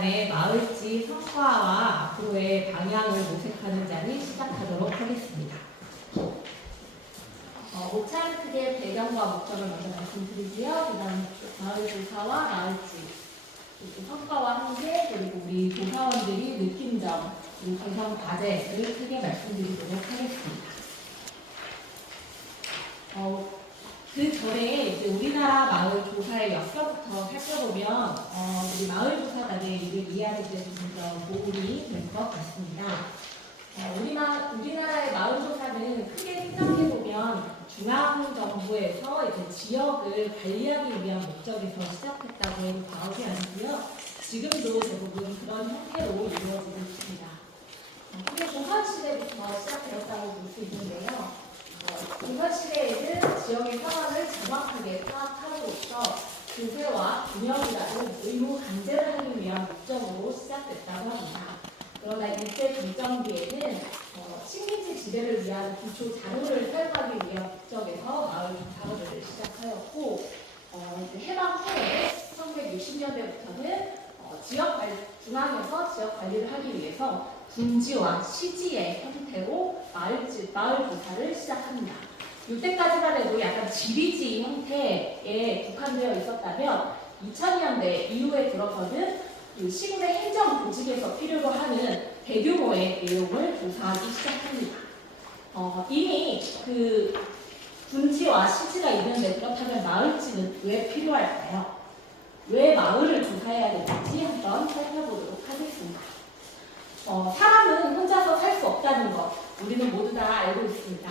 조사단의 마을지 성과와 앞으로의 방향을 모색하는 자리 시작하도록 하겠습니다. 모차르트의 배경과 목적을 먼저 말씀드리고요. 그 다음 마을 조사와 마을지, 그리고 성과와 한계, 그리고 우리 조사원들이 느낀 점, 그리고 개선 과제를 크게 말씀드리도록 하겠습니다. 그 전에 이제 우리나라 마을 조사의 역사부터 살펴보면 우리 마을 조사단의 일을 이해하는 데 좀 도움이 될 것 같습니다. 우리나라의 마을 조사는 크게 생각해보면 중앙정부에서 이제 지역을 관리하기 위한 목적에서 시작했다고 해도 과언이 아니고요. 지금도 대부분 그런 형태로 이루어지고 있습니다. 크게 조선시대부터 시작되었다고 볼 수 있는데요. 조선시대에는 지역의 상황을 정확하게 파악함으로써 규제와 균형이라는 의무 강제를 하기 위한 목적으로 시작됐다고 합니다. 그러나 일제 강점기에는 식민지 지배를 위한 기초 자료를 사용하기 위한 목적에서 마을 조사를 시작하였고 이제 해방 후에 1960년대부터는 중앙에서 지역 관리를 하기 위해서 군지와 시지의 형태로 마을 조사를 시작합니다. 이때까지만 해도 약간 지리지 형태에 국한되어 있었다면 2000년대 이후에 들어서는 시군의 행정 조직에서 필요로 하는 대규모의 내용을 조사하기 시작합니다. 이미 그 군지와 시지가 있는데 그렇다면 마을지는 왜 필요할까요? 왜 마을을 조사해야 되는지 한번 살펴보도록 하겠습니다. 사람은 혼자서 살 수 없다는 것 우리는 모두 다 알고 있습니다.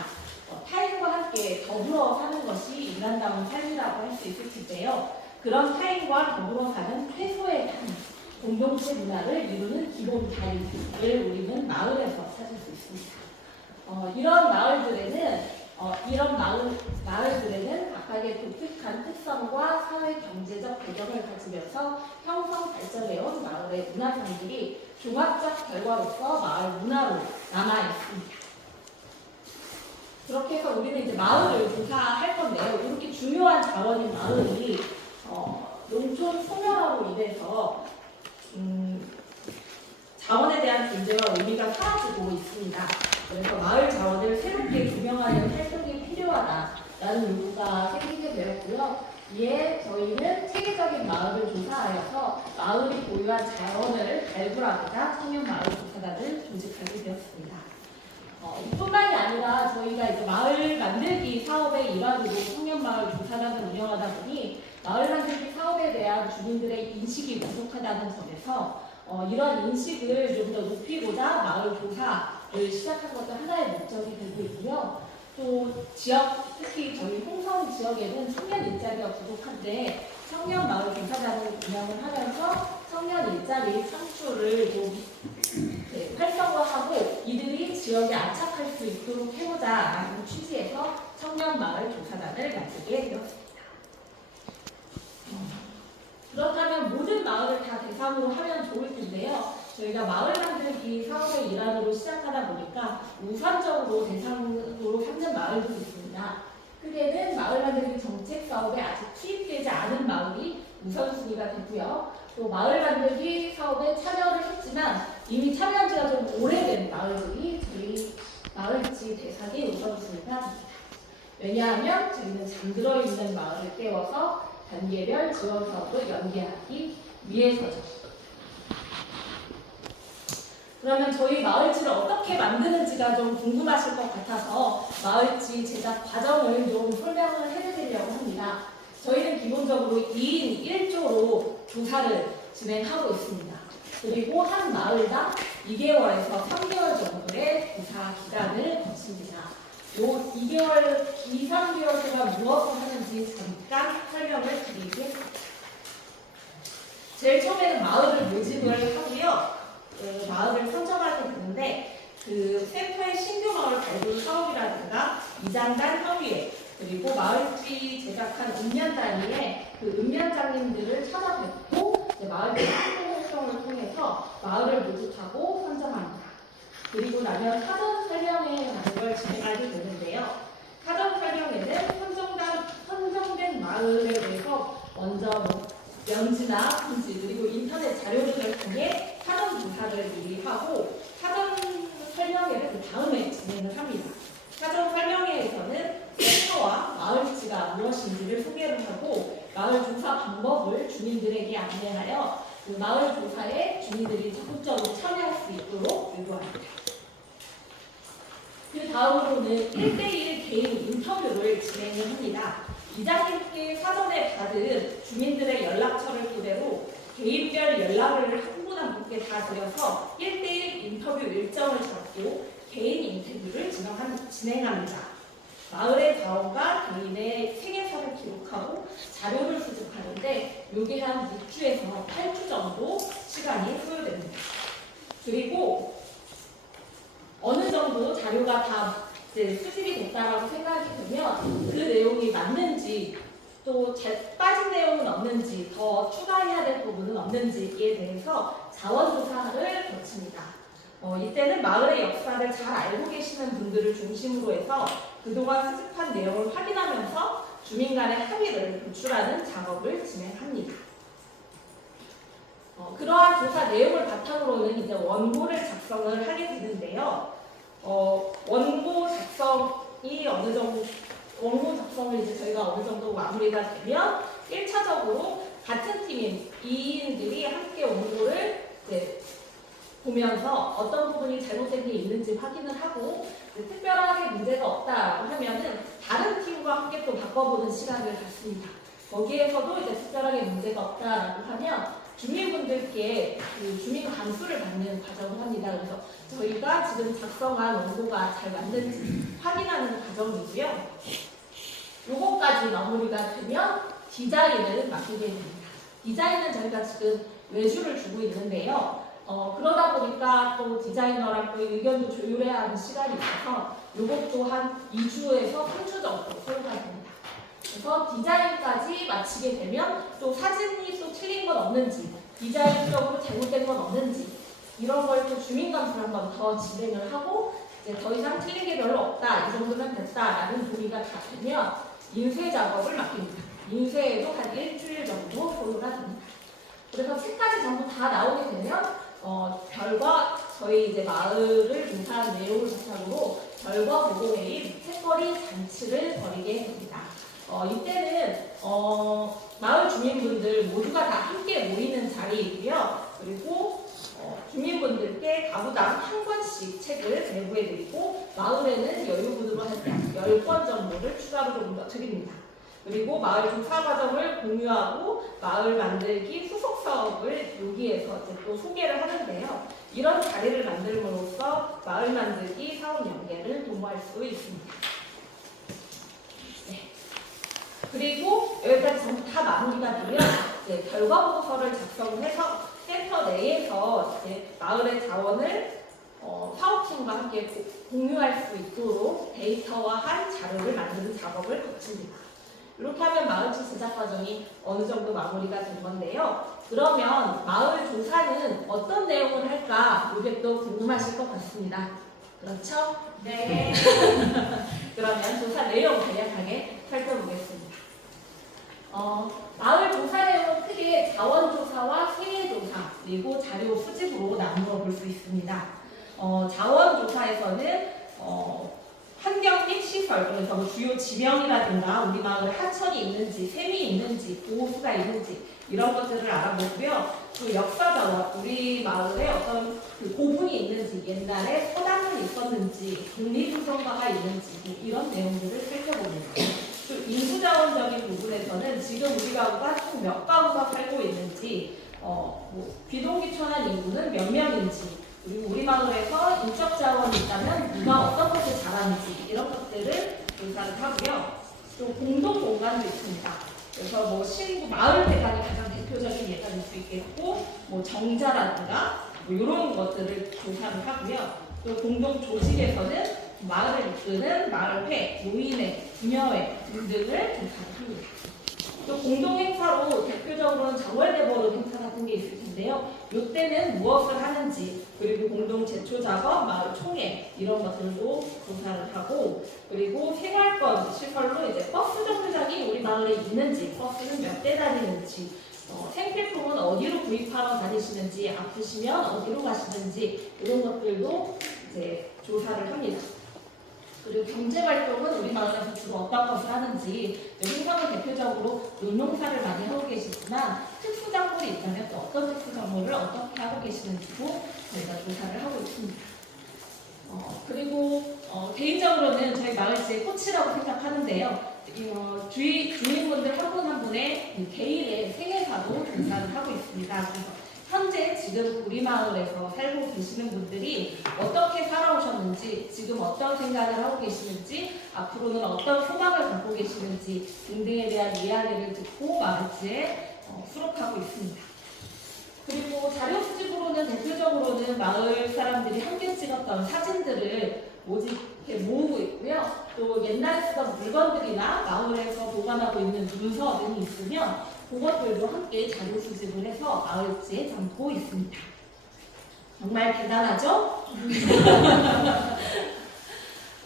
타인과 함께 더불어 사는 것이 인간다운 삶이라고 할 수 있을 텐데요. 그런 타인과 더불어 사는 최소의 한 공동체 문화를 이루는 기본 자리를 우리는 마을에서 찾을 수 있습니다. 이런 마을들에는 각각의 독특한 특성과 사회 경제적 배경을 가지면서 형성 발전해온 마을의 문화상들이 종합적 결과로서 마을 문화로 남아 있습니다. 그렇게 해서 우리는 이제 마을을 조사할 건데요. 이렇게 중요한 자원인 마을이 농촌 소멸화로 인해서 자원에 대한 존재와 의미가 사라지고 있습니다. 그래서 마을 자원을 새롭게 규명하는 활동이 필요하다라는 요구가 생기게 되었고요. 이에 저희는 체계적인 마을을 조사하여서 마을이 보유한 자원을 발굴하고자 청년마을조사단을 조직하게 되었습니다. 이뿐만이 아니라 저희가 이제 마을 만들기 사업의 일환으로 청년마을조사단을 운영하다 보니 마을 만들기 사업에 대한 주민들의 인식이 부족하다는 점에서 이런 인식을 좀 더 높이고자 마을 조사를 시작한 것도 하나의 목적이 되고 있고요. 또 지역, 특히 저희 홍성 지역에는 청년 일자리가 부족한데 청년 마을 조사단을 운영을 하면서 청년 일자리 창출을 좀 활성화하고 이들이 지역에 안착할 수 있도록 해보자라는 취지에서 청년 마을 조사단을 만들게 되었습니다. 그렇다면 모든 마을을 다 대상으로 하면 좋을 텐데요. 저희가 마을 만들기 사업의 일환으로 시작하다 보니까 우선적으로 대상으로 삼는 마을도 있습니다. 크게는 마을 만들기 정책 사업에 아직 투입되지 않은 마을이 우선순위가 되고요. 또 마을 만들기 사업에 참여를 했지만 이미 참여한 지가 좀 오래된 마을들이 저희 마을지 대상인 우선순위가 됩니다. 왜냐하면 저희는 잠들어 있는 마을을 깨워서 단계별 지원 사업을 연계하기 위해서죠. 그러면 저희 마을지를 어떻게 만드는지가 좀 궁금하실 것 같아서 마을지 제작 과정을 좀 설명을 해드리려고 합니다. 저희는 기본적으로 2인 1조로 조사를 진행하고 있습니다. 그리고 한 마을당 2개월에서 3개월 정도의 조사 기간을 거칩니다. 이 2개월, 2, 3개월 동안 무엇을 하는지 잠깐 설명을 드리겠습니다. 제일 처음에는 마을을 모집을 하고요. 마을을 선정하게 되는데 센터의 신규 마을 발굴 사업이라든가 이장단 협의회 그리고 마을지 제작한 읍면 단위에 읍면장님들을 찾아뵙고 마을지 활동을 통해서 마을을 모집하고 선정합니다. 그리고 나면 사전 설명회라는 걸 진행하게 되는데요. 사전 설명회는 선정된 마을에 대해서 먼저 면지나 분지 그리고 인터넷 자료들을 통해 내용을 주민들에게 안내하여 그 마을 조사에 주민들이 적극적으로 참여할 수 있도록 유도합니다. 그 다음으로는 1대1 개인 인터뷰를 진행을 합니다. 이장님께 사전에 받은 주민들의 연락처를 토대로 개인별 연락을 한 분 한 분께 다 드려서 1대1 인터뷰 일정을 잡고 개인 인터뷰를 진행합니다. 마을의 자원과 개인의 생애사를 기록하고 자료를 수집하는데 이게 한 6주에서 8주 정도 시간이 소요됩니다. 그리고 어느 정도 자료가 다 이제 수집이 됐다라고 생각이 되면 그 내용이 맞는지 또 빠진 내용은 없는지 더 추가해야 될 부분은 없는지에 대해서 자원조사를 거칩니다. 이때는 마을의 역사를 잘 알고 계시는 분들을 중심으로 해서 그동안 수집한 내용을 확인하면서 주민 간의 합의를 도출하는 작업을 진행합니다. 그러한 조사 내용을 바탕으로는 이제 원고를 작성을 하게 되는데요. 원고 작성이 어느 정도 원고 작성을 이제 저희가 어느 정도 마무리가 되면 1차적으로 같은 팀인 2인들이 함께 원고를 이제 보면서 어떤 부분이 잘못된 게 있는지 확인을 하고 특별하게 문제가 없다고 하면은 다른 팀과 함께 또 바꿔보는 시간을 갖습니다. 거기에서도 이제 특별하게 문제가 없다라고 하면 주민분들께 그 주민 감수를 받는 과정을 합니다. 그래서 저희가 지금 작성한 원고가 잘 맞는지 확인하는 과정이고요. 요거까지 마무리가 되면 디자인을 맡기게 됩니다. 디자인은 저희가 지금 외주를 주고 있는데요. 그러다 보니까 또 디자이너랑 또 의견도 조율해야 하는 시간이 있어서 요것도 한 2주에서 3주 정도 소요가 됩니다. 그래서 디자인까지 마치게 되면 또 사진이 또 틀린 건 없는지, 디자인적으로 잘못된 건 없는지 이런 걸 또 주민감수를 한 번 더 진행을 하고 이제 더 이상 틀린 게 별로 없다, 이 정도면 됐다라는 동의가 다 되면 인쇄 작업을 맡깁니다. 인쇄에도 한 일주일 정도 소요가 됩니다. 그래서 책까지 전부 다 나오게 되면 별과 저희 이제 마을을 조사한 내용을 바탕으로 별과 보고회의 책거리 잔치를 벌이게 됩니다. 이때는 마을 주민분들 모두가 다 함께 모이는 자리이고요. 그리고 주민분들께 가구당 한 권씩 책을 내부해드리고 마을에는 여유분으로 한 10권 정도를 추가로 좀 더 드립니다. 그리고 마을 조사 과정을 공유하고 마을 만들기 후속 사업을 여기에서 이제 또 소개를 하는데요. 이런 자리를 만들므로써 마을 만들기 사업 연계를 도모할 수 있습니다. 네. 그리고 여기까지 전부 다 마무리가 되면 이제 결과 보고서를 작성해서 센터 내에서 이제 마을의 자원을 사업팀과 함께 공유할 수 있도록 데이터화한 자료를 만드는 작업을 거칩니다. 이렇게 하면 마을체 제작 과정이 어느 정도 마무리가 된 건데요. 그러면 마을 조사는 어떤 내용을 할까? 이게 또 궁금하실 것 같습니다. 그렇죠? 네. 그러면 조사 내용 간략하게 살펴보겠습니다. 마을 조사 내용은 크게 자원조사와 생애조사 그리고 자료 수집으로 나누어 볼 수 있습니다. 자원조사에서는 환경 및 시설, 그래서 뭐 주요 지명이라든가 우리 마을에 하천이 있는지, 샘이 있는지, 보호수가 있는지 이런 것들을 알아보고요. 또 역사 자원, 우리 마을에 어떤 그 고분이 있는지, 옛날에 서당은 있었는지, 독립구성가가 있는지 뭐 이런 내용들을 살펴봅니다. 또 인구자원적인 부분에서는 지금 우리 가구가 총 몇 가구가 살고 있는지, 귀동귀촌한 인구는 몇 명인지, 그리고 우리 마을에서 인적 자원이 있다면 누가 어떤 것을 잘하는지 이런 것들을 조사를 하고요. 또 공동 공간도 있습니다. 그래서 뭐 신구 마을 대관이 가장 대표적인 예가 될 수 있겠고, 뭐 정자라든가 뭐 이런 것들을 조사를 하고요. 또 공동 조직에서는 마을을 이끄는 마을회, 노인회, 부녀회 등등을 조사를 합니다. 또 공동행사로 대표적으로는 정월대보름 행사 같은 게 있을 텐데요. 이때는 무엇을 하는지, 그리고 공동 제초 작업, 마을 총회 이런 것들도 조사를 하고, 그리고 생활권 시설로 이제 버스 정류장이 우리 마을에 있는지, 버스는 몇 대 다니는지, 생필품은 어디로 구입하러 다니시는지, 아프시면 어디로 가시는지 이런 것들도 이제 조사를 합니다. 그리고 경제활동은 우리 마을에서 주로 어떤 것을 하는지, 행사는 대표적으로 논농사를 많이 하고 계시지만 특수작물이 있다면 또 어떤 특수작물을 어떻게 하고 계시는지도 저희가 조사를 하고 있습니다. 그리고 개인적으로는 저희 마을지의 꽃이라고 생각하는데요. 주인분들 한 분 한 분의 개인의 생애사도 조사를 하고 있습니다. 그래서 현재 지금 우리 마을에서 살고 계시는 분들이 어떻게 살아오셨는지, 지금 어떤 생각을 하고 계시는지, 앞으로는 어떤 소망을 갖고 계시는지 등등에 대한 이야기를 듣고 마을지에 수록하고 있습니다. 그리고 자료 수집으로는 대표적으로는 마을 사람들이 함께 찍었던 사진들을 이렇게 모으고 있고요. 또 옛날에 쓰던 물건들이나 마을에서 보관하고 있는 문서 등이 있으면 그것들도 함께 자료 수집을 해서 마을지에 담고 있습니다. 정말 대단하죠?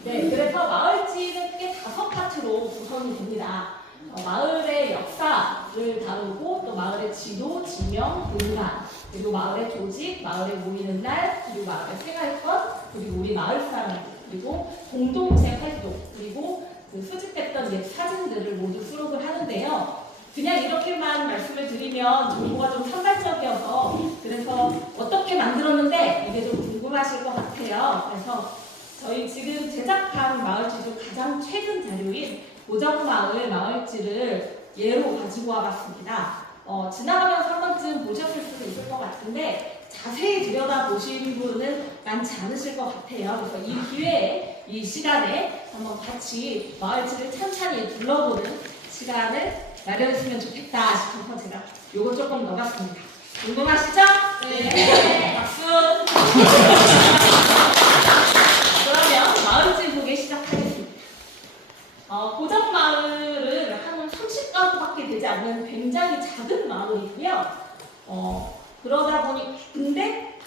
네, 그래서 마을지는 꽤 5파트로 구성이 됩니다. 마을의 역사를 다루고 또 마을의 지도, 지명, 문화, 그리고 마을의 조직, 마을에 모이는 날, 그리고 마을의 생활권, 그리고 우리 마을 사람들, 그리고 공동체 활동, 그리고 그 수집했던 옛 사진들을 모두 수록을 하는데요. 그냥 이렇게만 말씀을 드리면 정보가 좀 산발적이어서 그래서 어떻게 만들었는데 이게 좀 궁금하실 것 같아요. 그래서 저희 지금 제작한 마을지도 가장 최근 자료인 고정마을 마을지를 예로 가지고 와봤습니다. 지나가면서 한 번쯤 보셨을 수도 있을 것 같은데 자세히 들여다보신 분은 많지 않으실 것 같아요. 그래서 이 기회에, 이 시간에 한번 같이 마을지를 찬찬히 둘러보는 시간을 마련했으면 좋겠다 싶어서 제가 요거 조금 넣어봤습니다. 궁금하시죠? 네. 박수! 그러면 마을지 보기 시작하겠습니다. 고정마을은 한 30가구밖에 되지 않는 굉장히 작은 마을이고요. 그러다 보니 근데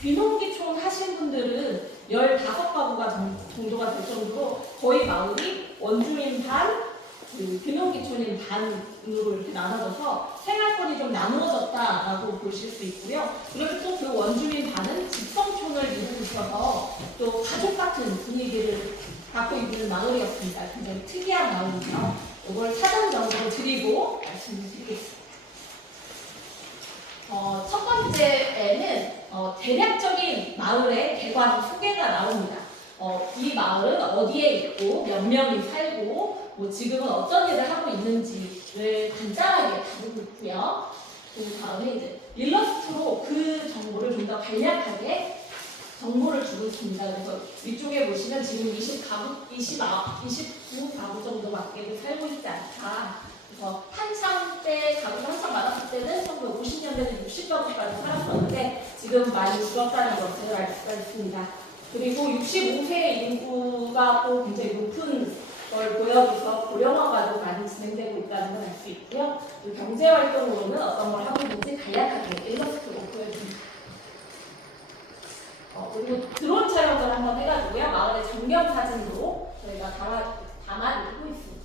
귀농귀촌 하신 분들은 15가구가 정도가 될 정도로 거의 마을이 원주민 반, 귀농귀촌인 반으로 이렇게 나눠져서 생활권이 좀 나누어졌다라고 보실 수 있고요. 그리고 또 그 원주민 반은 집성촌을 이루고 있어서 또 가족 같은 분위기를 갖고 있는 마을이었습니다. 굉장히 특이한 마을이죠. 이걸 사전 정보를 드리고 말씀을 드리겠습니다. 첫 번째에는 대략적인 마을의 개관 소개가 나옵니다. 이 마을은 어디에 있고 몇 명이 살고 지금은 어떤 일을 하고 있는지를 간단하게 다루고 있고요. 그 다음에 이제 일러스트로 그 정보를 좀 더 간략하게 정보를 주고 있습니다. 그래서 위쪽에 보시면 지금 29가구 정도밖에 살고 있지 않다. 그래서 한창 때, 가구가 한창 많았을 때는 1950년대는 60가구까지 살았었는데 지금 많이 줄었다는 것을 알 수가 있습니다. 그리고 65세 인구가 또 굉장히 높은 걸 보여줘서 고령화가도 많이 진행되고 있다는 걸 알 수 있고요. 경제활동으로는 어떤 걸 하고 있는지 간략하게 일러스트로 보여줍니다. 그리고 드론 촬영을 한번 해가지고요. 마을의 전경 사진으로 저희가 담아드리고 있습니다.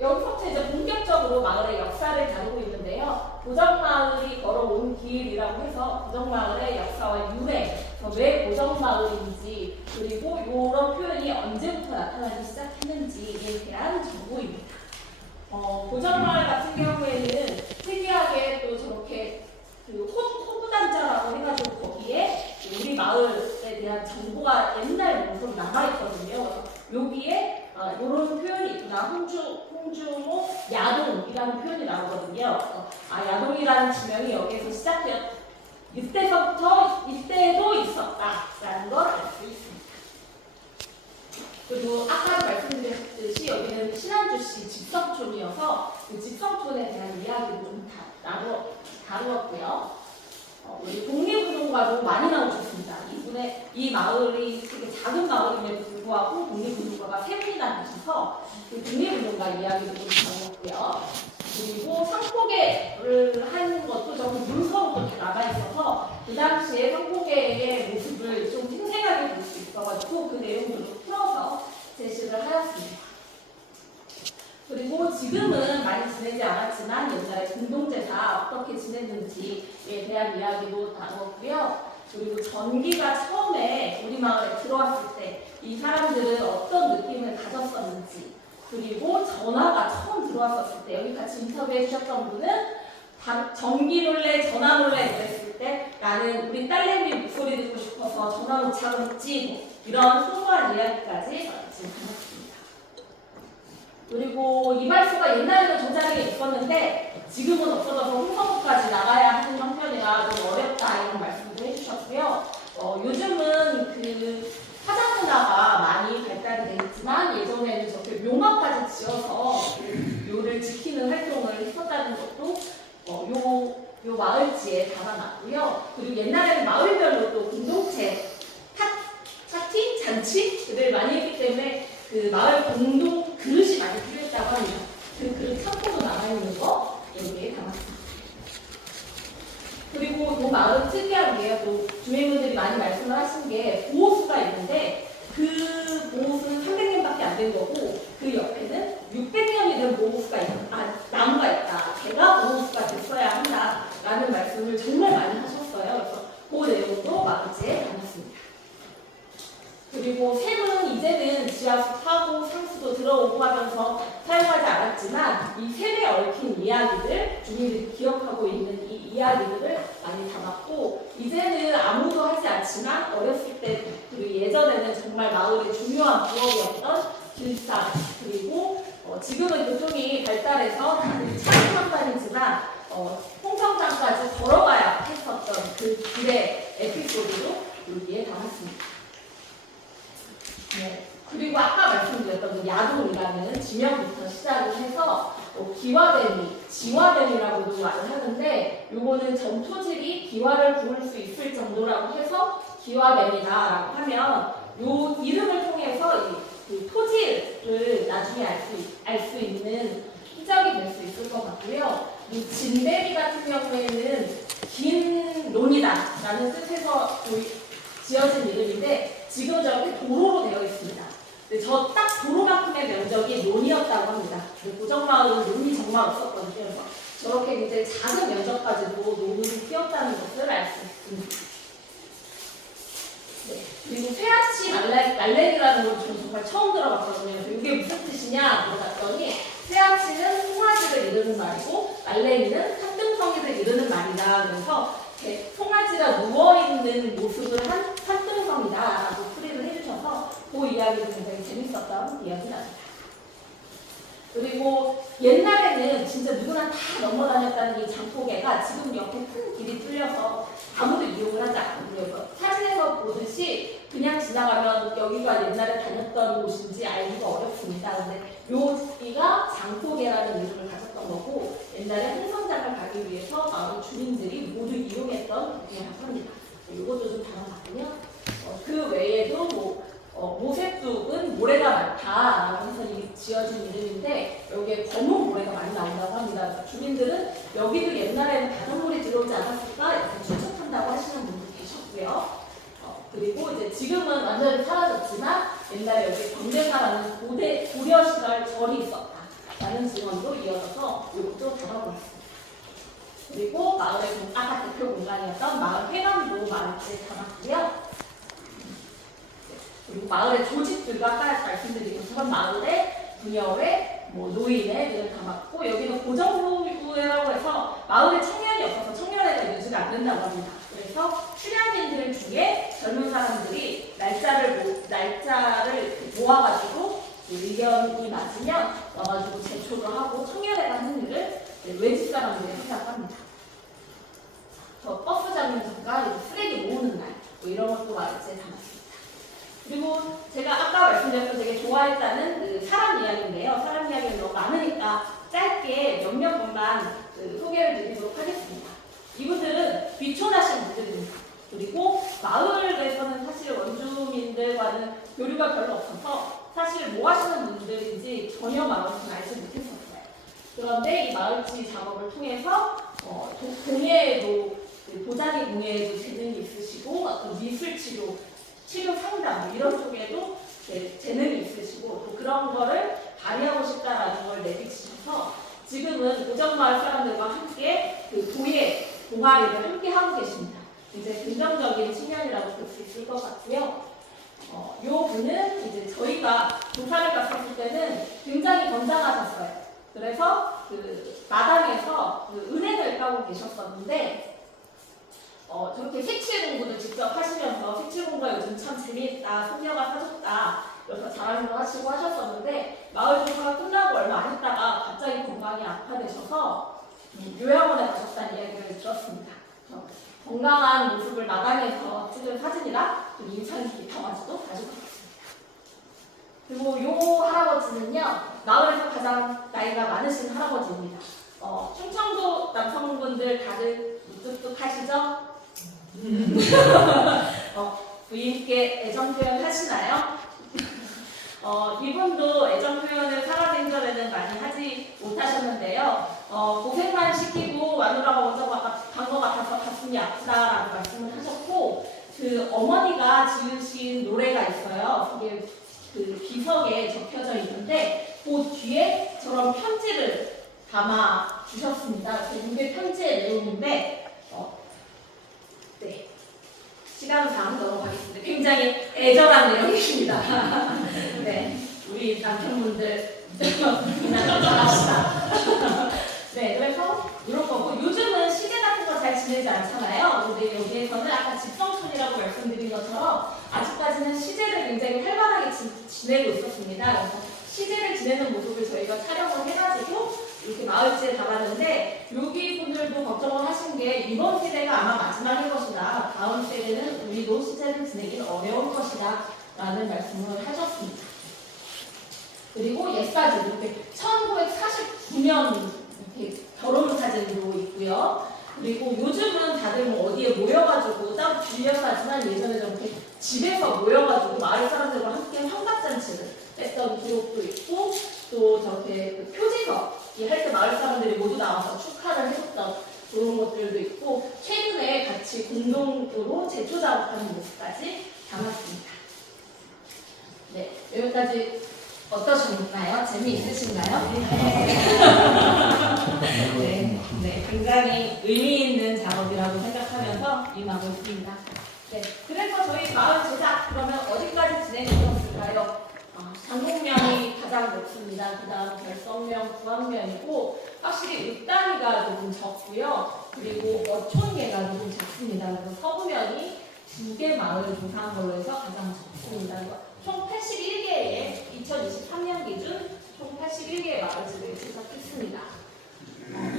여기서부터 이제 본격적으로 마을의 역사를 다루고 있는데요. 고정마을이 걸어온 길이라고 해서 고정마을의 역사와 유래, 왜 고정마을인지, 그리고 이런 표현이 언제부터 나타나기 시작했는지에 대한 정보입니다. 고정마을 같은 경우에는 특이하게 또 저렇게 호구단자라고 해가지고 거기에 우리 마을에 대한 정보가 옛날 모습으로 남아있거든요. 여기에 이런 표현이 있구나. 홍주모 야동이라는 표현이 나오거든요. 야동이라는 지명이 여기에서 시작되었, 이때서부터 이때도 있었다라는 걸 알 수 있습니다. 그리고 아까 말씀드렸듯이 여기는 신안주시 집성촌이어서 그 집성촌에 대한 이야기도 좀 다루었고요. 우리 독립운동가도 많이 나오셨습니다. 이 마을이 되게 작은 마을임에도 불구하고 독립운동가가 3분이나 계셔서 그 독립운동가 이야기도 좀 다루었고요. 그리고 상포개를 한 것도 전부 문서로 그렇게 남아있어서 그 당시에 상포개의 모습을 좀 생생하게 볼 수 있어가지고 그 내용들을 풀어서 제시를 하였습니다. 그리고 지금은 많이 지내지 않았지만 옛날에 공동제사 어떻게 지냈는지에 대한 이야기도 다루었고요. 그리고 전기가 처음에 우리 마을에 들어왔을 때 이 사람들은 어떤 느낌을 가졌었는지, 그리고 전화가 처음 들어왔었을 때 여기 같이 인터뷰해 주셨던 분은 전기 놀래 전화 놀래 이랬을 때 나는 우리 딸내미 목소리 듣고 싶어서 전화 못 참았지 뭐 이런 소소한 이야기까지 지금 담았습니다. 그리고 이발소가 옛날에는 정자리에 있었는데 지금은 없어져서 홍성구까지 나가야 하는 형편이라 좀 어렵다 이런 말씀도 해주셨고요. 요즘은 그 화장 문화가 많이 발달이 돼 있지만 예전에는 저렇게 묘막까지 지어서 묘를 지키는 활동을 했었다는 것도 요 마을지에 담아놨고요. 그리고 옛날에는 마을별로 또 공동체 파티 잔치를 많이 했기 때문에 그 마을 공동 그릇이 많이 필요했다고 합니다. 그 그릇 창고도 남아있는 거 여기에 담았습니다. 그리고 또 마을 특이한 게 또 주민분들이 많이 말씀을 하신 게 보호수가 있는데 그 보호수는 300년밖에 안 된 거고 그 옆에는 600년이 된 보호수가 나무가 있다. 걔가 보호수가 됐어야 한다라는 말씀을 정말 많이 하셨어요. 그래서 그 내용도 마을지에 담았습니다. 그리고 샘은 이제는 지하수 타고 상수도 들어오고 하면서 사용하지 않았지만 이 샘에 얽힌 이야기들, 주민들이 기억하고 있는 이 이야기들을 많이 담았고 이제는 아무도 하지 않지만 어렸을 때 그리고 예전에는 정말 마을의 중요한 부업이었던 길상 그리고 지금은 교통이 발달해서 다들 차로 한 다니지만 홍성장까지 걸어가야 했었던 그 길의 에피소드도 여기에 담았습니다. 네. 그리고 아까 말씀드렸던 그 야동이라는 지명부터 시작을 해서 기와뱀이, 지와뱀이라고도 말을 하는데 요거는 전토질이 기와를 부을 수 있을 정도라고 해서 기와뱀이다라고 하면 요 이름을 통해서 그 토질을 나중에 알 수 있는 흔적이 될 수 있을 것 같고요. 이 진대비 같은 경우에는 긴 논이다라는 뜻에서 지어진 이름인데 지금 저렇게 도로로 되어 있습니다. 저 딱 도로만큼의 면적이 논이었다고 합니다. 고정마을은 논이 정말 없었거든요. 그래서 저렇게 이제 작은 면적까지도 논이 피었다는 것을 알 수 있습니다. 네. 그리고 쇠아치 말랭이라는 걸 저는 정말 처음 들어봤거든요. 그래서 이게 무슨 뜻이냐 물어봤더니 쇠아치는 송아지를 이르는 말이고 말랭이는 산등성이를 이르는 말이다. 그래서 송아지가 누워있는 모습을 한 산등성이다라고 풀이를 해주셔서 그 이야기도 굉장히 재밌었던 이야기랍니다. 그리고 옛날에는 진짜 누구나 다 넘어다녔다는 이 장포개가 지금 옆에 큰 길이 뚫려서 아무도 이용을 하지 않거든요. 사진에서 보듯이 그냥 지나가면 여기가 옛날에 다녔던 곳인지 알기가 어렵습니다. 근데 여기가 장포개라는 이름을 가졌던 거고 옛날에 홍성장을 가기 위해서 마을 주민들이 모두 이용했던 길이라고 합니다. 이것도 좀 담아봤고요. 그 외에도 모색둑은 모래가 많다라고 해서 이게 지어진 이름인데 여기에 검은 모래가 많이 나온다고 합니다. 주민들은 여기도 옛날에는 바닷물이 들어오지 않았을까 이렇게 추측한다고 하시는 분도 계셨고요. 그리고 이제 지금은 완전히 사라졌지만 옛날에 여기 광대사라는 고려 시절 절이 있었다라는 증언도 이어져서 이것도 담아보았습니다. 그리고 마을의 아까 대표 공간이었던 마을 회관도 마을지에 담았고요. 그리고 마을의 조직들과 아까 말씀드린 것처럼 마을의 부녀회, 노인회 등을 담았고 여기는 고정부회라고 해서 마을에 청년이 없어서 청년회가 유지가 안 된다고 합니다. 그래서 출연진들 중에 젊은 사람들이 날짜를 모아가지고 의견이 맞으면 와가지고 제초를 하고 청년회가 하는 일을 외집 사람들이 한다고 합니다. 저 버스 잡는 잠깐 쓰레기 모으는 날 이런 것도 마을지에 담았습니다. 그리고 제가 아까 말씀드렸던 되게 좋아했다는 그 사람 이야기인데요. 사람 이야기가 너무 많으니까 짧게 몇몇 분만 소개를 드리도록 하겠습니다. 이분들은 귀촌하신 분들입니다. 그리고 마을에서는 사실 원주민들과는 교류가 별로 없어서 사실 뭐 하시는 분들인지 전혀 마을지는 알지 못했었어요. 그런데 이 마을지 작업을 통해서 공예에도 보자기 공예에도 재능이 있으시고 어떤 미술 치료 상담 이런 쪽에도 재능이 있으시고 또 그런 거를 발휘하고 싶다라는 걸 내비치셔서 지금은 고정마을 사람들과 함께 그 도예 동아리를 함께 하고 계십니다. 굉장히 긍정적인 측면이라고 볼 수 있을 것 같고요. 요 분은 이제 저희가 조사를 갔었을 때는 굉장히 건장하셨어요. 그래서 그 마당에서 그 은행을 까고 계셨었는데 저렇게 색칠 공부도 직접 하시면서 색칠 공부가 요즘 참 재미있다, 손녀가 사줬다, 그래서 자랑도 하시고 하셨었는데 마을 조사가 끝나고 얼마 안 있다가 갑자기 건강이 악화되셔서 요양원에 가셨다는 이야기를 들었습니다. 건강한 모습을 마당에서 찍은 사진이라 인상 깊어가지고 가지고 왔습니다. 그리고 요 할아버지는요, 마을에서 가장 나이가 많으신 할아버지입니다. 충청도 남성분들 다들 무뚝뚝하시죠? 부인께 애정 표현 하시나요? 이분도 애정 표현을 살아생전에는 많이 하지 못하셨는데요. 고생만 시키고 마누라가 먼저 간 것 같아서 가슴이 아프다라고 말씀을 하셨고, 그 어머니가 지으신 노래가 있어요. 그게 그 비석에 적혀져 있는데 그 뒤에 저런 편지를 담아 주셨습니다. 이게 편지의 내용인데 네, 시간상 넘어가겠습니다. 굉장히 애절한 내용입니다. 네, 우리 남편분들 이나 잘합시다. 네, 그래서 이런 거고, 요즘은 시제 같은 거 잘 지내지 않잖아요. 근데 여기에서는 아까 집성촌이라고 말씀드린 것처럼 아직까지는 시제를 굉장히 활발하게 지내고 있었습니다. 그래서 시제를 지내는 모습을 저희가 촬영을 해가지고 이렇게 마을지에 담았는데, 여기 분들도 걱정을 하신 게 이번 세대가 아마 마지막일 것이다, 다음 세대는 우리도 시제를 지내긴 어려울 것이다 라는 말씀을 하셨습니다. 그리고 옛사진, 이렇게 1949년 이렇게 결혼 사진도 있고요. 그리고 요즘은 다들 뭐 어디에 모여가지고 따로 빌려서 하지만 예전에 저렇게 집에서 모여가지고 마을 사람들과 함께 환갑잔치를 했던 기록도 있고, 또 저렇게 그 표지석 할 때 마을 사람들이 모두 나와서 축하를 해줬던 그런 것들도 있고, 최근에 같이 공동으로 제초 작업하는 모습까지 담았습니다. 네, 여기까지 어떠셨나요? 재미있으신가요? 네, 굉장히 의미 있는 작업이라고 생각하면서 임하고 있습니다. 네, 그래서 저희 마을 제작 그러면 어디까지 진행되었을까요? 장목면이 가장 높습니다. 그 다음 결성면, 구암면이고 확실히 읍단위가 조금 적고요. 그리고 어촌계가 조금 작습니다. 그래서 서부면이 2개 마을을 조사한 걸로 해서 가장 적습니다. 총 81개의 2023년 기준 총 81개의 마을지를 제작했습니다.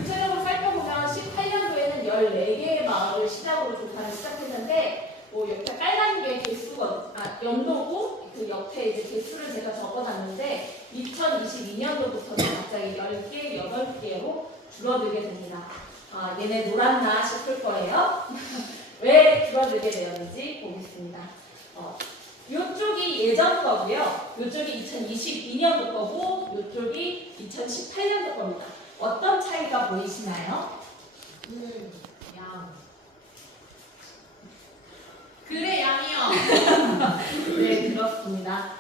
구체적으로 살펴보면 18년도에는 14개의 마을을 시작으로 조사를 시작했는데, 옆에 빨간 게 개수거든요. 연도고 그 옆에 이제 개수를 제가 적어놨는데 2022년도부터는 갑자기 10개, 8개로 줄어들게 됩니다. 얘네 놀았나 싶을 거예요. 왜 줄어들게 되었는지 보겠습니다. 이쪽이 예전 거고요. 이쪽이 2022년도 거고, 이쪽이 2018년도 겁니다. 어떤 차이가 보이시나요? 양. 글의 양이요. 네, 그렇습니다.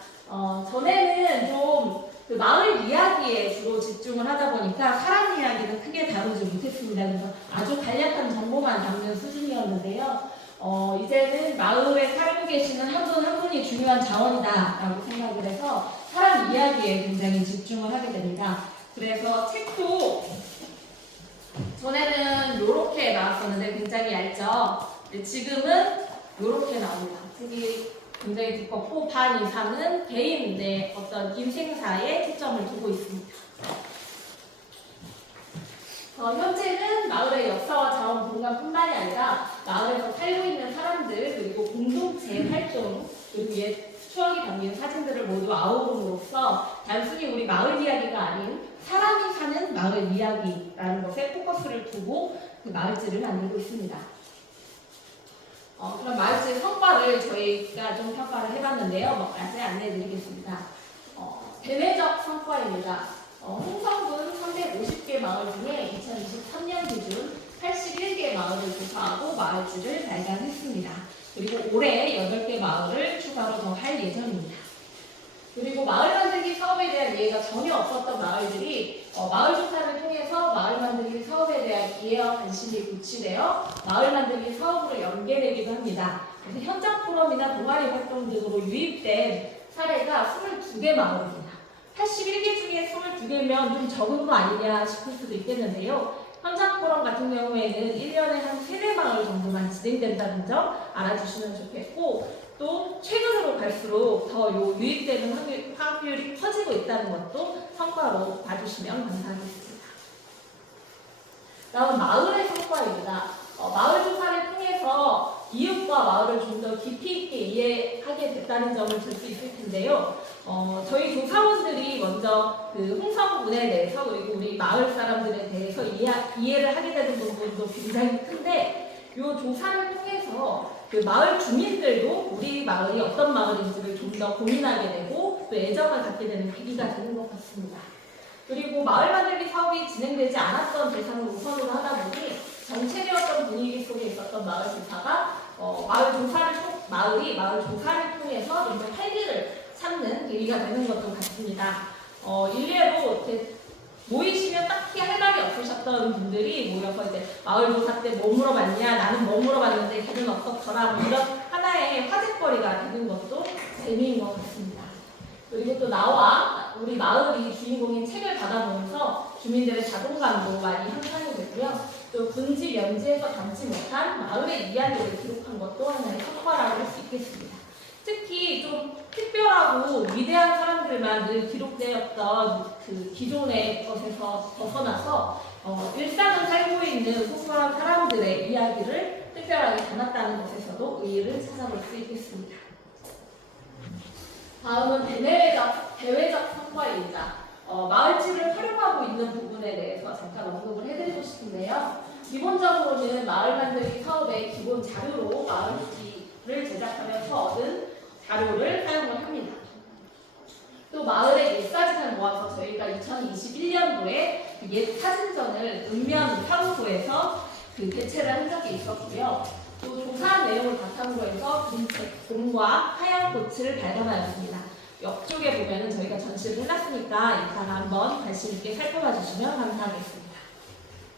전에는 좀 그 마을 이야기에 주로 집중을 하다 보니까 사람 이야기는 크게 다루지 못했습니다. 그래서 아주 간략한 정보만 담는 수준이었는데요. 이제는 마을에 살고 계시는 한 분 한 분이 중요한 자원이다라고 생각을 해서 사람 이야기에 굉장히 집중을 하게 됩니다. 그래서 책도 전에는 이렇게 나왔었는데 굉장히 얇죠. 지금은 이렇게 나옵니다. 책이 굉장히 두껍고 반 이상은 개인의 어떤 인생사에 초점을 두고 있습니다. 현재는 마을의 역사와 자원 공간뿐만이 아니라 마을에서 살고 있는 사람들, 그리고 공동체 활동, 그리고 옛 추억이 담긴 사진들을 모두 아우름으로써 단순히 우리 마을 이야기가 아닌 사람이 사는 마을 이야기라는 것에 포커스를 두고 그 마을지를 만들고 있습니다. 그럼 마을지 성과를 저희가 좀 평가를 해봤는데요. 몇 가지 안내해드리겠습니다. 대내적 성과입니다. 홍성군 350개 마을 중에 2023년 기준 81개 마을을 조사하고 마을지를 발간했습니다. 그리고 올해 8개 마을을 추가로 더 할 예정입니다. 그리고 마을 만들기 사업 사업에 대한 이해가 전혀 없었던 마을들이 마을 조사를 통해서 마을 만들기 사업에 대한 이해와 관심이 고취되어 마을 만들기 사업으로 연계되기도 합니다. 그래서 현장 포럼이나 동아리 활동 등으로 유입된 사례가 22개 마을입니다. 81개 중에 22개면 좀 적은 거 아니냐 싶을 수도 있겠는데요. 현장 포럼 같은 경우에는 1년에 한 3-4마을 정도만 진행된다는 점 알아주시면 좋겠고, 또 최근으로 갈수록 더 유입되는 확률이 커지고 있다는 것도 성과로 봐주시면 감사하겠습니다. 다음 마을의 성과입니다. 마을 조사를 통해서 이웃과 마을을 좀 더 깊이 있게 이해하게 됐다는 점을 들 수 있을 텐데요. 저희 조사원들이 먼저 그 홍성군에 대해서 그리고 우리 마을 사람들에 대해서 이해를 하게 되는 부분도 굉장히 큰데, 이 조사를 통해서 그 마을 주민들도 우리 마을이 어떤 마을인지를 좀 더 고민하게 되고 또 애정을 갖게 되는 계기가 되는 것 같습니다. 그리고 마을 만들기 사업이 진행되지 않았던 대상을 우선으로 하다 보니 정체되었던 분위기 속에 있었던 마을 조사가 마을이 마을 조사를 통해서 좀 더 활기를 찾는 계기가 되는 것도 같습니다. 일례로 이렇게 모이시면 딱히 할 말이 없으셨던 분들이 모여서 이제 마을 조사 때 뭐 물어봤냐, 나는 뭐 물어봤는데 걔는 어떻더라, 뭐 이런 하나의 화제거리가 되는 것도 재미인 것 같습니다. 그리고 또 나와 우리 마을이 주인공인 책을 받아보면서 주민들의 자존감도 많이 향상이 되고요. 또 군지 면지에서 담지 못한 마을의 이야기를 기록한 것도 하나의 성과라고 할 수 있겠습니다. 특히 좀 특별하고 위대한 사람들만 늘 기록되었던 그 기존의 것에서 벗어나서 일상을 살고 있는 소소한 사람들의 이야기를 특별하게 담았다는 것에서도 의의를 찾아볼 수 있겠습니다. 다음은 대외적 성과입니다. 마을지를 활용하고 있는 부분에 대해서 잠깐 언급을 해드리고 싶은데요. 기본적으로는 마을 만들기 사업의 기본 자료로 마을지를 제작하면서 얻은 자료를 사용을 합니다. 또 마을의 옛 사진을 모아서 저희가 2021년도에 옛 사진전을 읍면 사무소에서 개최를 한 적이 있었고요. 또 조사한 내용을 바탕으로 해서 그림책 곰과 하얀 꽃을 발견하였습니다. 옆쪽에 보면은 저희가 전시를 해놨으니까 이따가 한번 관심 있게 살펴봐 주시면 감사하겠습니다.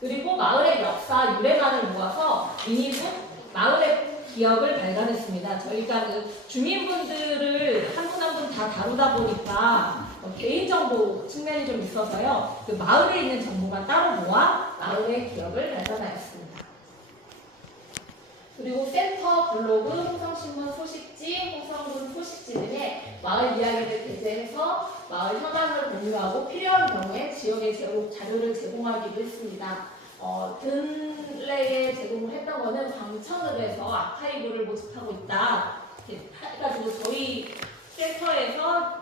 그리고 마을의 역사, 유래만을 모아서 미니북 마을의 기억을 발간했습니다. 저희가 그 주민분들을 한 분 한 분 다 다루다 보니까 개인정보 측면이 좀 있어서요. 그 마을에 있는 정보가 따로 모아 마을의 기억을 발간하였습니다. 그리고 센터, 블로그, 홍성신문 소식지, 홍성군 소식지 등의 마을 이야기를 게재해서 마을 현안을 공유하고 필요한 경우에 지역의 자료를 제공하기도 했습니다. 근래에 제공을 했던 거는 광천읍에서 아카이브를 모집하고 있다 해가지고 저희 센터에서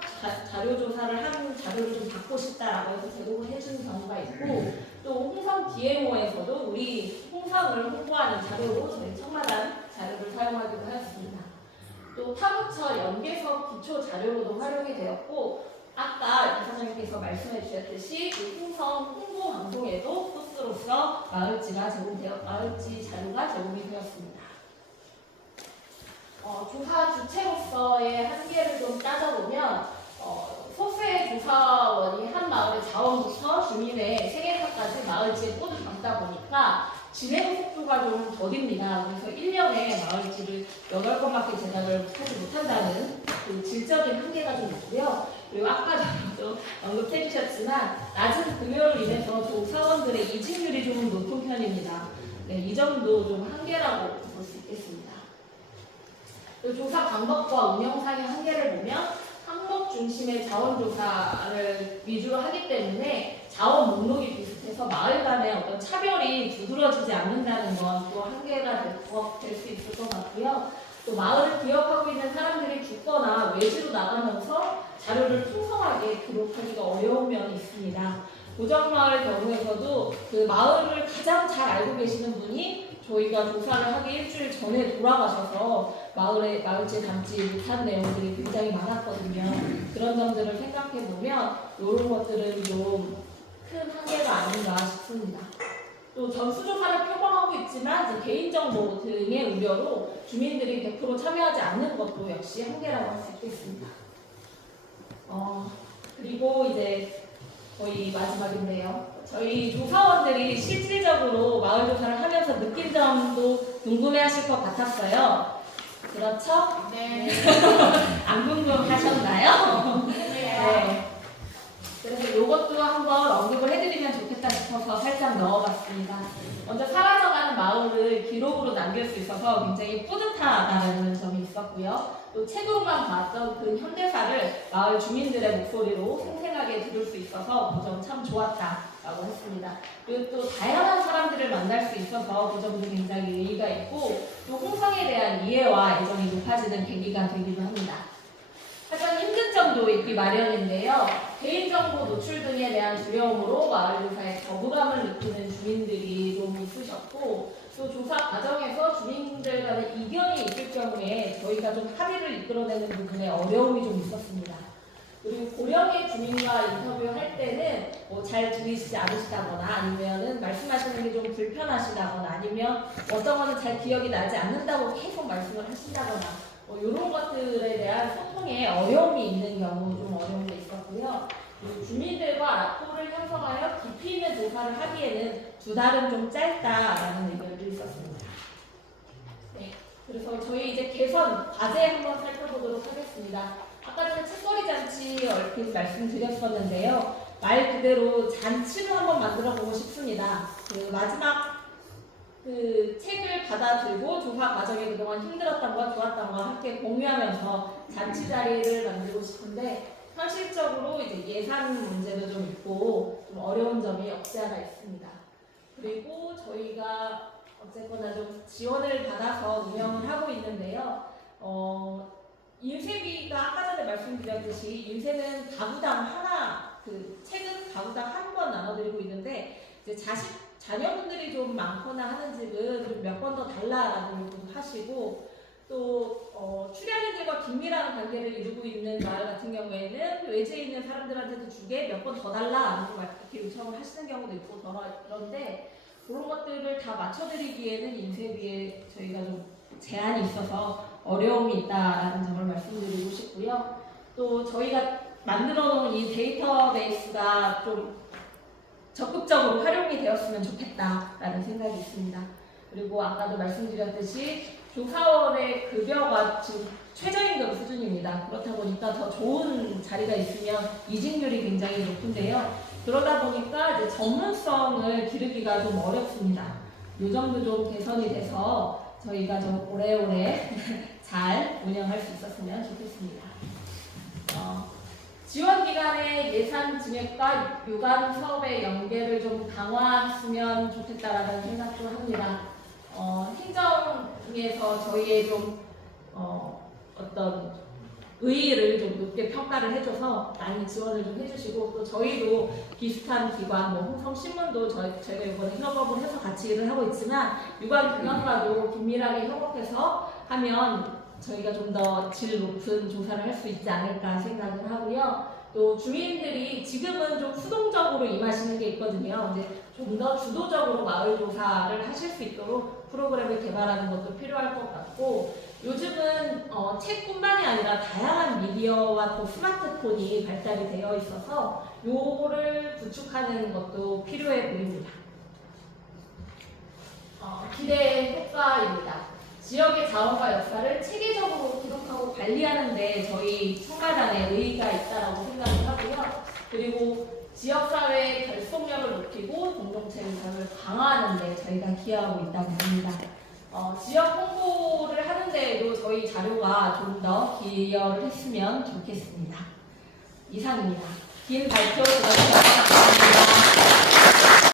자료 조사를 한 자료를 좀 받고 싶다라고 해서 제공을 해주는 경우가 있고, 또 홍성 DMO에서도 우리 홍성을 홍보하는 자료로 저희 청마단 자료를 사용하기도 하였습니다. 또 타부처 연계석 기초 자료로도 활용이 되었고, 아까 이사장님께서 말씀해 주셨듯이 그 홍성 홍보 방송에도 소스로서 마을지 자료가 제공이 되었습니다. 조사 주체로서의 한계를 좀 따져보면 소수의 조사원이 한 마을의 자원부터 주민의 생애사까지 마을지에 모두 담다 보니까 진행 속도가 좀 더딥니다. 그래서 1년에 마을지를 8건밖에 제작을 하지 못한다는 그 질적인 한계가 좀 있고요. 그리고 아까도 언급해 주셨지만 낮은 급여로 인해서 조사원들의 이직률이 좀 높은 편입니다. 네, 이 점도 좀 한계라고 볼 수 있겠습니다. 조사 방법과 운영상의 한계를 보면 항목 중심의 자원조사를 위주로 하기 때문에 자원 목록이 비슷해서 마을 간의 어떤 차별이 두드러지지 않는다는 건 또 한계가 될 수 있을 것 같고요. 또 마을을 기억하고 있는 사람들이 죽거나 외지로 나가면서 자료를 풍성하게 기록하기가 어려운 면이 있습니다. 고정마을 경우에서도 그 마을을 가장 잘 알고 계시는 분이 저희가 조사를 하기 일주일 전에 돌아가셔서 마을지에 담지 못한 내용들이 굉장히 많았거든요. 그런 점들을 생각해 보면 이런 것들은 좀 큰 한계가 아닌가 싶습니다. 또 전수조사를 표방하고 있지만 개인정보 등의 우려로 주민들이 100% 참여하지 않는 것도 역시 한계라고 할 수 있겠습니다. 그리고 이제 거의 마지막인데요. 저희 조사원들이 실질적으로 마을 조사를 하면서 느낀 점도 궁금해하실 것 같았어요. 그렇죠? 네. 안 궁금하셨나요? 네. 그래서 이것도 한번 언급을 해드리면 좋겠다 싶어서 살짝 넣어봤습니다. 먼저 사라져가는 마을을 기록으로 남길 수 있어서 굉장히 뿌듯하다는 점이 있었고요. 또 책으로만 봤던 그 현대사를 마을 주민들의 목소리로 생생하게 들을 수 있어서 그 점 참 좋았다라고 했습니다. 그리고 또 다양한 사람들을 만날 수 있어서 그 점도 굉장히 의의가 있고 또 홍성에 대한 이해와 애정이 높아지는 계기가 되기도 합니다. 하지만 힘든 점도 있기 마련인데요. 개인정보 노출 등에 대한 두려움으로 마을 조사에 거부감을 느끼는 주민들이 좀 있으셨고 또 조사 과정에서 주민들 간의 이견이 있을 경우에 저희가 좀 합의를 이끌어내는 부분에 어려움이 좀 있었습니다. 그리고 고령의 주민과 인터뷰할 때는 잘 들리시지 않으시다거나 아니면은 말씀하시는 게 좀 불편하시다거나 아니면 어떤 거는 잘 기억이 나지 않는다고 계속 말씀을 하신다거나 이런 것들에 대한 소통에 어려움이 있는 경우 좀 어려움도 있었고요. 그리고 주민들과 라포를 형성하여 깊이 있는 조사를 하기에는 2달은 좀 짧다라는 의견도 있었습니다. 네, 그래서 저희 이제 개선 과제 한번 살펴보도록 하겠습니다. 아까 전에 책거리 잔치 얼핏 말씀드렸었는데요. 말 그대로 잔치를 한번 만들어 보고 싶습니다. 그 마지막 그 책을 받아들고 조사 과정에 그동안 힘들었던 것, 좋았던 것 함께 공유하면서 잔치 자리를 만들고 싶은데 현실적으로 이제 예산 문제도 좀 있고 좀 어려운 점이 없지 않아 있습니다. 그리고 저희가 어쨌거나 좀 지원을 받아서 운영을 하고 있는데요. 인쇄비가 아까 전에 말씀드렸듯이 인쇄는 가구당 하나, 그 책은 가구당 한 권 나눠드리고 있는데 이제 자녀분들이 좀 많거나 하는 집은 좀 몇 번 더 달라라는 요구도 하시고 또 출연인들과 긴밀한 관계를 이루고 있는 마을 같은 경우에는 외지에 있는 사람들한테도 주게 몇 번 더 달라라는 이렇게 요청을 하시는 경우도 있고 그런데 그런 것들을 다 맞춰드리기에는 인쇄비에 저희가 좀 제한이 있어서 어려움이 있다라는 점을 말씀드리고 싶고요. 또 저희가 만들어 놓은 이 데이터베이스가 좀 적극적으로 활용이 되었으면 좋겠다라는 생각이 있습니다. 그리고 아까도 말씀드렸듯이 조사원의 급여가 지금 최저임금 수준입니다. 그렇다 보니까 더 좋은 자리가 있으면 이직률이 굉장히 높은데요. 그러다 보니까 이제 전문성을 기르기가 좀 어렵습니다. 이 점도 좀 개선이 돼서 저희가 좀 오래오래 잘 운영할 수 있었으면 좋겠습니다. 지원 기관의 예산 증액과 유관 사업의 연계를 좀 강화했으면 좋겠다라는 생각도 합니다. 행정에서 저희의 좀 어떤 의의를 좀 높게 평가를 해줘서 많이 지원을 좀 해주시고 또 저희도 비슷한 기관, 홍성신문도 저희가 이번에 협업을 해서 같이 일을 하고 있지만 유관 기관과도 긴밀하게 협업해서 하면 저희가 좀 더 질 높은 조사를 할 수 있지 않을까 생각을 하고요. 또 주민들이 지금은 좀 수동적으로 임하시는 게 있거든요. 이제 좀 더 주도적으로 마을 조사를 하실 수 있도록 프로그램을 개발하는 것도 필요할 것 같고 요즘은 책뿐만이 아니라 다양한 미디어와 또 스마트폰이 발달이 되어 있어서 요거를 구축하는 것도 필요해 보입니다. 기대 효과입니다. 지역의 자원과 역사를 체계적으로 기록하고 관리하는 데 저희 총괄단에 의의가 있다고 생각을 하고요. 그리고 지역사회의 결속력을 높이고 공동체 의사를 강화하는 데 저희가 기여하고 있다고 봅니다. 지역 홍보를 하는 데에도 저희 자료가 좀 더 기여를 했으면 좋겠습니다. 이상입니다. 긴 발표 들어주셔서